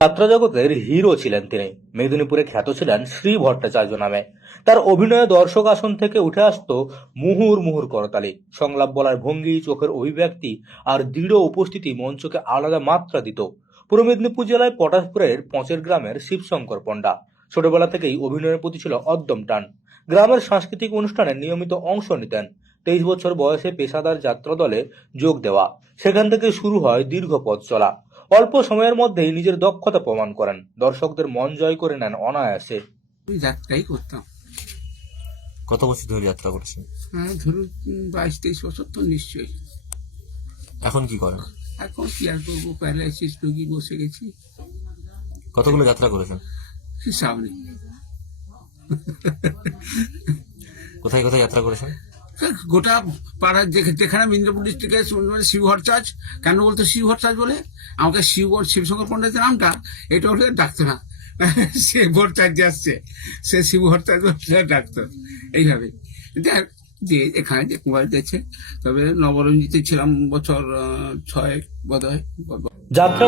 যাত্রা জগতের হিরো ছিলেন তিনি। মেদিনীপুরে খ্যাত ছিলেন শ্রী ভট্টাচার্য নামে। তার অভিনয়ে দর্শক আসন থেকে উঠে আসতো মুহুর মুহুর করতালি। সংলাপ বলার ভঙ্গি, চোখের অভিব্যক্তি আর দৃঢ় উপস্থিতি মঞ্চকে আলাদা মাত্রা দিত। পূর্ব মেদিনীপুর জেলায় পটাশপুরের পঁচের গ্রামের শিবশঙ্কর পণ্ডা ছোটবেলা থেকেই অভিনয়ের প্রতি ছিল অদ্যম টান। গ্রামের সাংস্কৃতিক অনুষ্ঠানে নিয়মিত অংশ নিতেন। 23 বছর বয়সে পেশাদার যাত্রা দলে যোগ দেওয়া, সেখান থেকে শুরু হয় দীর্ঘ পথ চলা। অল্প সময়ের মধ্যেই নিজের দক্ষতা প্রমাণ করেন, দর্শকদের মন জয় করে নেন অনায়াসে। আমি যাত্রাই করতাম। কত বছর ধরে যাত্রা করছেন? হ্যাঁ, ধরুন 22-23 বছর তো নিশ্চয়ই। এখন কি করেন? এখন কি আর করবো, প্যারালাইসিস রোগী, বসে গেছি, কতগুলো যাত্রা করেছেন? হিসাব নেই। কোথায় কোথায় যাত্রা করেছেন? গোটা পাড়ার যেখানে মেদিনীপুর ডিস্ট্রিক্টে শিব ভট্টাচার্য, কেন বলতো শিব ভট্টাচার্য বলে? আমাকে শিবশঙ্কর পণ্ডিতের নামটা এটা হলে ডাকতো না, সে ভট্টাচার্য আসছে, সে শিব ভট্টাচার্য ডাকতো এইভাবে। যে এখানে যে কুমার দিয়েছে, তবে নবরঞ্জিতে ছিলাম বছর 6 বোধ হয়। যাত্রা